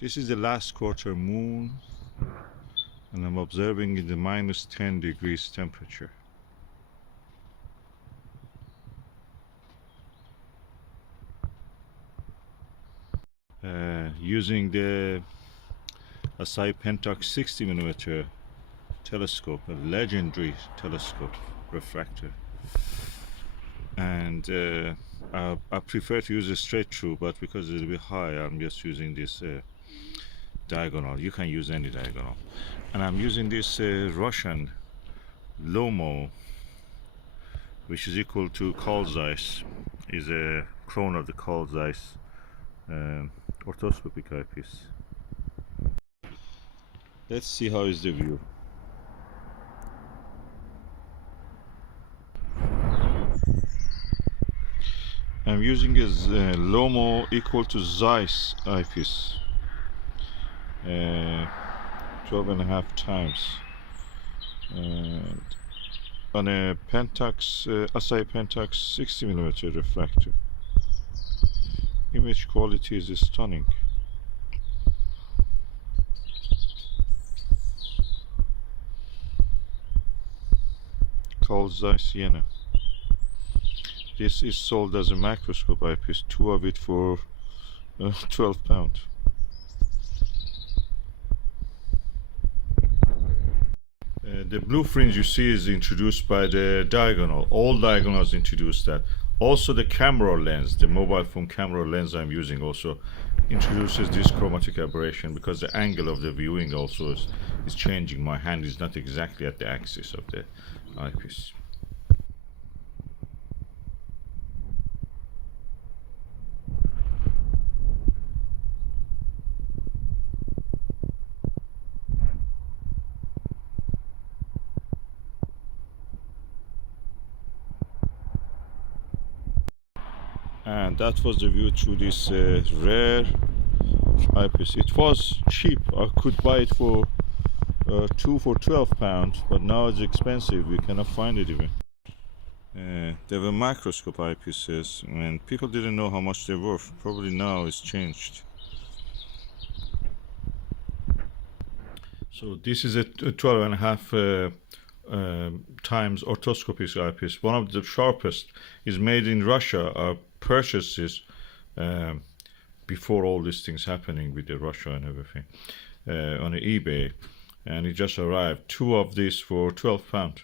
This is the last quarter moon, and I'm observing in the minus 10 degrees temperature. Using the Asahi-Pentax 60mm telescope, a legendary telescope refractor, and I prefer to use a straight through, but because it's a bit high, I'm just using this diagonal. You can use any diagonal, and I'm using this Russian LOMO, which is equal to Carl Zeiss, is a clone of the Carl Zeiss orthoscopic eyepiece. Let's see how is the view. I'm using a LOMO equal to Zeiss eyepiece, 12.5 times, and on a Pentax, Asahi-Pentax 60mm refractor. Image quality is stunning. Carl Zeiss Sienna. This is sold as a microscope eyepiece, 2 of it for £12. The blue fringe you see is introduced by the diagonal. All diagonals introduce that. Also the camera lens, the mobile phone camera lens I'm using, also introduces this chromatic aberration, because the angle of the viewing also is changing. My hand is not exactly at the axis of the eyepiece. And that was the view through this rare eyepiece. It was cheap. I could buy it for 2 for £12, but now it's expensive. We cannot find it even. There were microscope eyepieces, and people didn't know how much they were. Probably now it's changed. So this is a 12.5 times orthoscopic eyepiece. One of the sharpest, is made in Russia. I purchased this before all these things happening with the Russia and everything on eBay, and it just arrived. 2 of these for £12.